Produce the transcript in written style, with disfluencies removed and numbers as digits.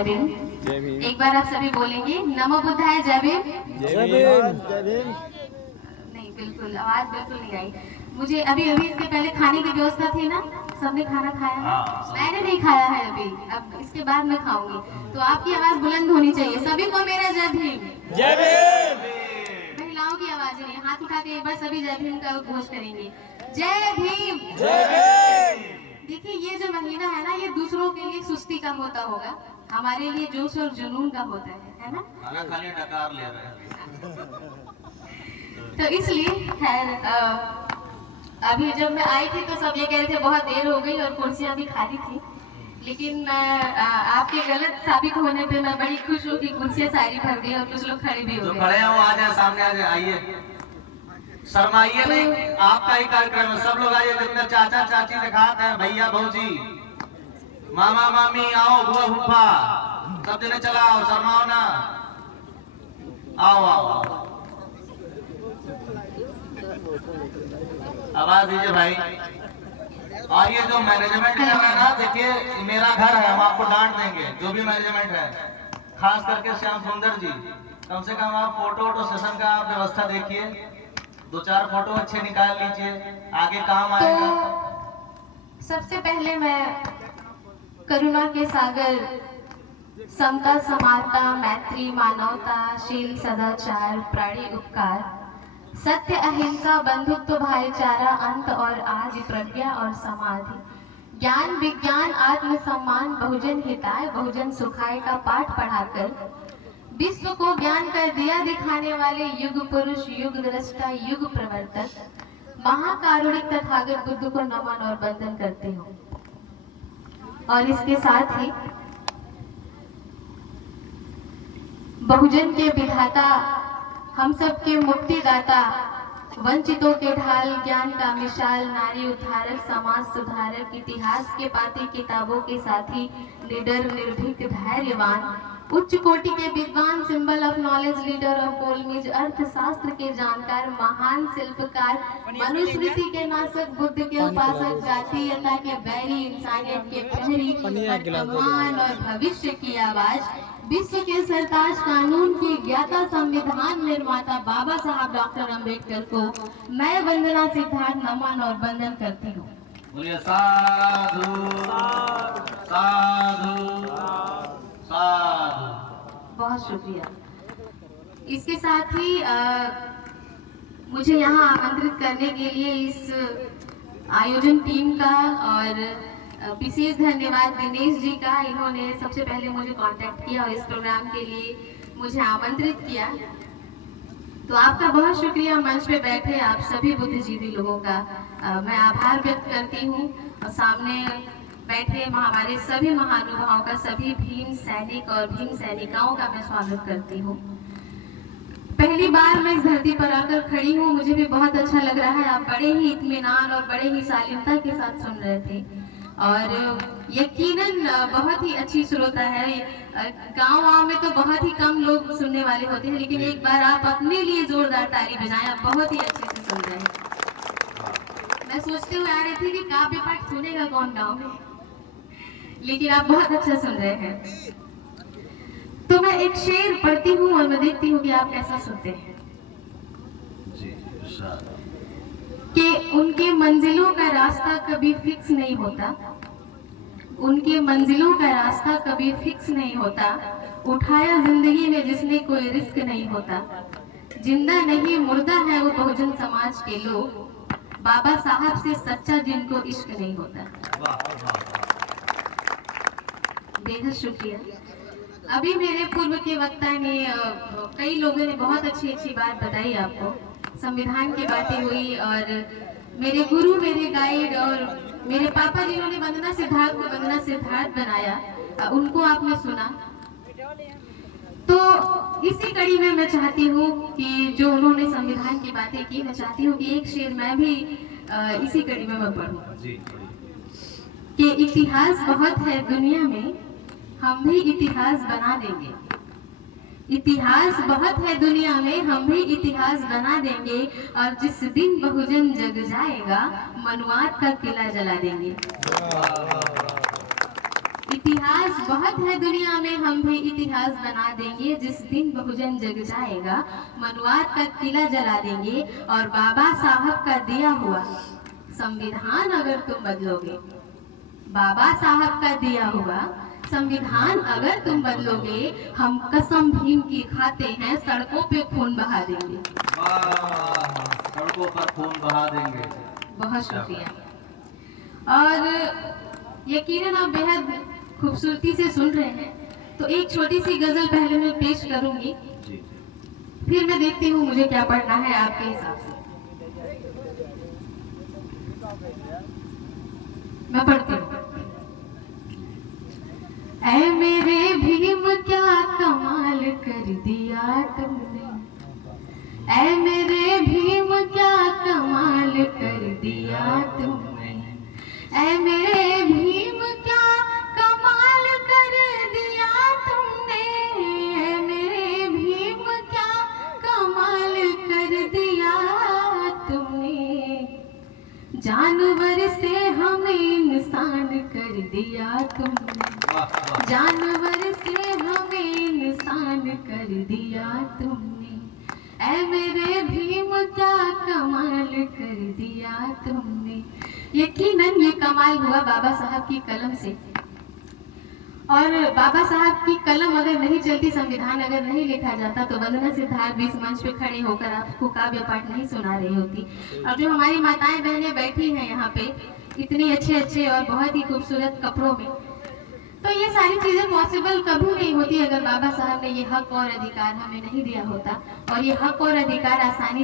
जय भीम। एक बार आप सभी बोलेंगे नमो बुद्धाय जय भीम। जय भीम। जय भीम। नहीं, बिल्कुल आवाज बिल्कुल नहीं आई। मुझे अभी इसके पहले खाने की व्यवस्था थी ना, सबने खाना खाया है? मैंने नहीं खाया है अभी, अब इसके बाद मैं खाऊंगी, तो आपकी आवाज बुलंद होनी चाहिए। सभी को मेरा जय भीम। जय भीम। महिलाओं की आवाज नहीं, हाथ उठा के एक बार सभी जय भीम का उद्घोष करेंगे। जय भीम। जय भीम। देखिए, ये जो महीना है ना, ये दूसरों के लिए सुस्ती का होता होगा, हमारे लिए जोश और जुनून का होता है ना? खाना खाने डकार ले रहे हैं। तो इसलिए खैर अभी जब मैं आई थी तो सब ये कह रहे थे बहुत देर हो गई और कुर्सियां भी खाली थी, लेकिन मैं आपके गलत साबित होने पे मैं बड़ी खुश हूँ कि कुर्सियां सारी भर गई और कुछ लोग खड़े भी हो जो गए। खड़े हैं वो आ जाए, सामने आ जाए, आइए, शर्माइए नहीं, आपका ही कार्यक्रम है, सब लोग आइए, जितने चाचा चाची दिखाते हैं, भैया भौजी, मामा मामी, आओ, बुआ फूफा, सब जने चलाओ, शर्माओ ना, आओ आओ आओ, आवाज दीजिए भाई। और ये जो मैनेजमेंट कर रहा है ना, देखिए मेरा घर है, हम आपको डांट देंगे, जो भी मैनेजमेंट है, खास करके श्याम सुंदर जी, कम से कम आप फोटो वोटो सेशन का आप व्यवस्था देखिए, 2-4 फोटो अच्छे निकाल लीजिए, आगे काम आएगा। तो सबसे पहले मैं करुणा के सागर, समता समानता मैत्री मानवता शील सदाचार प्राणी उपकार सत्य अहिंसा बंधुत्व भाईचारा अंत और आदि प्रज्ञा और समाधि ज्ञान विज्ञान आत्मसम्मान बहुजन हिताय बहुजन सुखाय का पाठ पढ़ाकर विश्व को ज्ञान कर दिया दिखाने वाले युग पुरुष युग दृष्टा युग प्रवर्तक महाकारुणिक तथागत बुद्ध को नमन और वंदन करती हूँ। और इसके साथ ही बहुजन के विधाता, हम सब के मुक्तिदाता, वंचितों के ढाल, ज्ञान का मिसाल, नारी उद्धारक, समाज सुधारक, इतिहास के पाती किताबों के साथी, निडर निर्भीक धैर्यवान, उच्च कोटि के विद्वान, symbol of knowledge, leader of गोलमेज, अर्थशास्त्र के जानकार, महान शिल्पकार, मनुस्मृति के नाशक, बुद्ध के उपासक, जातीयता के बैरी, इंसानियत के प्रहरी, वर्तमान और भविष्य की आवाज, विश्व के सरताज, कानून के ज्ञाता, संविधान निर्माता बाबा साहब डॉक्टर अम्बेडकर को मैं वंदना सिद्धार्थ नमन और वंदन करती हूँ। बोलिए साधु साधु साधु। बहुत शुक्रिया। इसके साथ ही मुझे यहाँ आमंत्रित करने के लिए इस आयोजन टीम का और विशेष धन्यवाद दिनेश जी का, इन्होंने सबसे पहले मुझे कांटेक्ट किया और इस प्रोग्राम के लिए मुझे आमंत्रित किया, तो आपका बहुत शुक्रिया। मंच पे बैठे आप सभी बुद्धिजीवी लोगों का मैं आभार व्यक्त करती हूँ, और सामने बैठे हमारे सभी महानुभावों का, सभी भीम सैनिक और भीम सैनिकाओं का मैं स्वागत करती हूँ। पहली बार मैं इस धरती पर आकर खड़ी हूँ, मुझे भी बहुत अच्छा लग रहा है। आप बड़े ही इत्मीनान और बड़े ही शालीनता के साथ सुन रहे थे, और यकीनन बहुत ही अच्छी श्रोता है। गांव में तो बहुत ही कम लोग सुनने वाले होते हैं, लेकिन एक बार आप अपने लिए जोरदार ताली बजाएं, आप बहुत ही अच्छे से सुन रहे हैं। मैं सोचते हुए आ रही थी कि काव्य पाठ सुनेगा कौन गाँव में, लेकिन आप बहुत अच्छा सुन रहे हैं। तो मैं एक शेर पढ़ती हूँ और मैं देखती हूँ कि आप कैसा सुनते हैं। कि उनके मंजिलों का रास्ता कभी फिक्स नहीं होता, उनके मंजिलों का रास्ता कभी फिक्स नहीं होता, उठाया जिंदगी में जिसने कोई रिस्क नहीं होता, जिंदा नहीं मुर्दा है वो बहुजन समाज के लोग, बाबा साहब से सच्चा जिनको इश्क नहीं होता। बेहद शुक्रिया। अभी मेरे पूर्व के वक्ता ने कई लोगों ने बहुत अच्छी अच्छी बात बताई आपको, संविधान की बातें हुई, और मेरे गुरु, मेरे गाइड और मेरे पापा जिन्होंने वंदना सिद्धार्थ को वंदना सिद्धार्थ बनाया, उनको आपने सुना। तो इसी कड़ी में मैं चाहती हूँ कि जो उन्होंने संविधान की बातें की, मैं चाहती हूँ कि एक शेर मैं भी इसी कड़ी में मैं पढ़ूं कि इतिहास बहुत है दुनिया में, हम भी इतिहास बना देंगे। इतिहास बहुत है दुनिया में, हम भी इतिहास बना देंगे, और जिस दिन बहुजन जग जाएगा मनुवाद का किला जला देंगे। इतिहास बहुत है दुनिया में, हम भी इतिहास बना देंगे। जिस दिन बहुजन जग जाएगा, मनुआर का किला जला देंगे और बाबा साहब का दिया हुआ संविधान अगर तुम बदलोगे, बाबा साहब का दिया हुआ संविधान अगर तुम बदलोगे, हम कसम भीम की खाते हैं, सड़कों पे खून बहा देंगे। वाह, सड़कों पर खून बहा देंगे। बहुत शुक्रिया। और यकीनन आप बेहद खूबसूरती से सुन रहे हैं, तो एक छोटी सी गजल पहले मैं पेश करूंगी, जी फिर मैं देखती हूँ मुझे क्या पढ़ना है आपके हिसाब से। मैं पढ़ती हूँ। ऐ मेरे भीम क्या कमाल कर दिया तुमने, ऐ मेरे भीम क्या कमाल कर दिया तुमने, ऐ मेरे भीम क्या कमाल कर दिया तुमने, ऐ मेरे भीम क्या कमाल कर दिया तुमने, जानवर से हमें इंसान कर दिया तुमने, वाह वाह। जानवर से हमें इंसान कर दिया तुमने, ऐ मेरे भीम क्या कमाल कर दिया तुमने। यकीनन ये कमाल हुआ बाबा साहब की कलम से, और बाबा साहब की कलम अगर नहीं चलती, संविधान अगर नहीं लिखा जाता, तो वंदना सिद्धार्थ भी इस मंच पे खड़े होकर आपको काव्य पाठ नहीं सुना रही होती। और जो हमारी माताएं बहनें बैठी हैं यहाँ पे इतने अच्छे अच्छे और बहुत ही खूबसूरत कपड़ों में, तो ये सारी चीजें पॉसिबल कभी नहीं होती अगर बाबा साहब ने ये हक और अधिकार हमें नहीं दिया होता। और ये हक और अधिकार आसानी